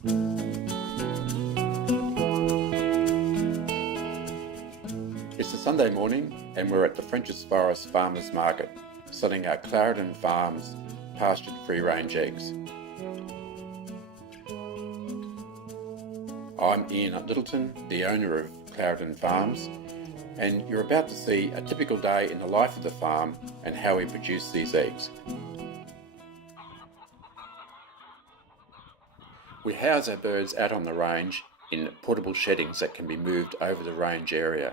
It's a Sunday morning and we're at the Frenchs Forest Farmers Market selling our Clarendon Farm's pastured free-range eggs. I'm Ian Littleton, the owner of Clarendon Farms, and you're about to see a typical day in the life of the farm and how we produce these eggs. We house our birds out on the range in portable sheddings that can be moved over the range area.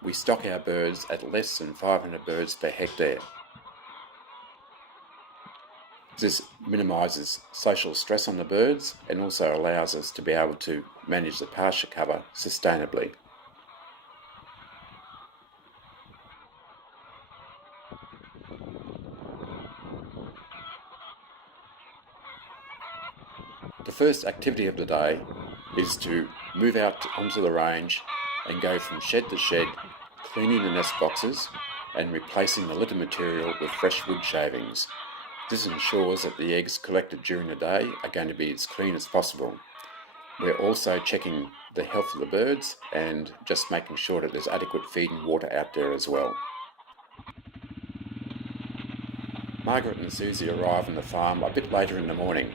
We stock our birds at less than 500 birds per hectare. This minimises social stress on the birds and also allows us to be able to manage the pasture cover sustainably. The first activity of the day is to move out onto the range and go from shed to shed, cleaning the nest boxes and replacing the litter material with fresh wood shavings. This ensures that the eggs collected during the day are going to be as clean as possible. We're also checking the health of the birds and just making sure that there's adequate feed and water out there as well. Margaret and Susie arrive on the farm a bit later in the morning.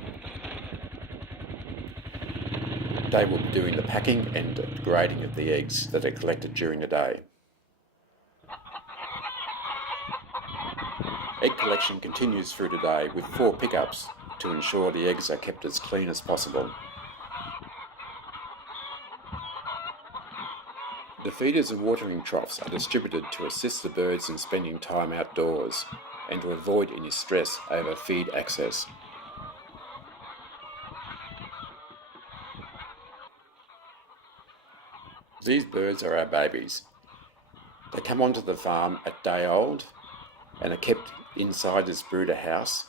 They will be doing the packing and grading of the eggs that are collected during the day. Egg collection continues through the day with 4 pickups to ensure the eggs are kept as clean as possible. The feeders and watering troughs are distributed to assist the birds in spending time outdoors and to avoid any stress over feed access. These birds are our babies. They come onto the farm at day old and are kept inside this brooder house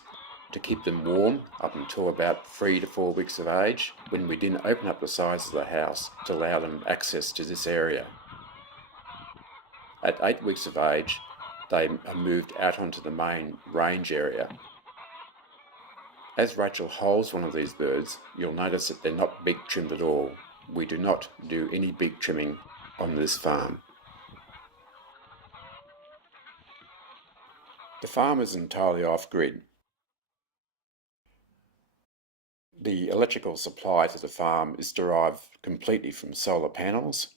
to keep them warm up until about 3 to 4 weeks of age, when we then open up the sides of the house to allow them access to this area. At 8 weeks of age, they are moved out onto the main range area. As Rachel holds one of these birds, you'll notice that they're not big trimmed at all. We do not do any big trimming on this farm. The farm is entirely off-grid. The electrical supply to the farm is derived completely from solar panels.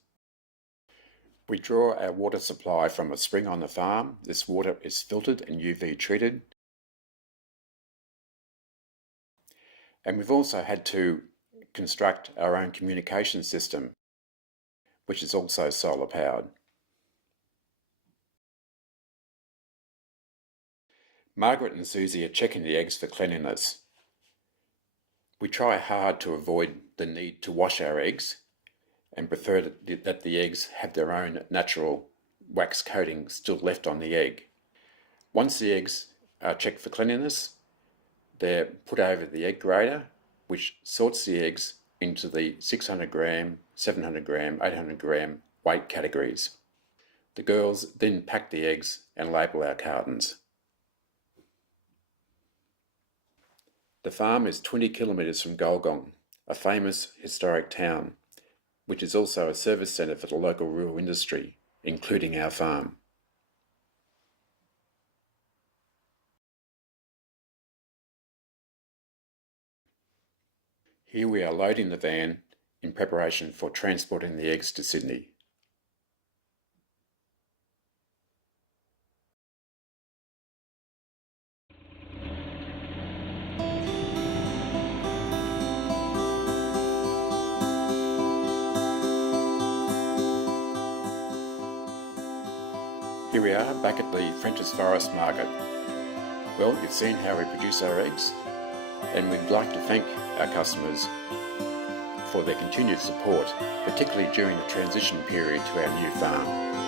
We draw our water supply from a spring on the farm. This water is filtered and UV treated. And we've also had to construct our own communication system, which is also solar powered. Margaret and Susie are checking the eggs for cleanliness. We try hard to avoid the need to wash our eggs and prefer that the eggs have their own natural wax coating still left on the egg. Once the eggs are checked for cleanliness, they're put over the egg grader, which sorts the eggs into the 600 gram, 700 gram, 800 gram weight categories. The girls then pack the eggs and label our cartons. The farm is 20 kilometres from Gulgong, a famous historic town, which is also a service centre for the local rural industry, including our farm. Here we are loading the van in preparation for transporting the eggs to Sydney. Here we are back at the Frenchs Forest Market. Well, you've seen how we produce our eggs, and we'd like to thank our customers for their continued support, particularly during the transition period to our new farm.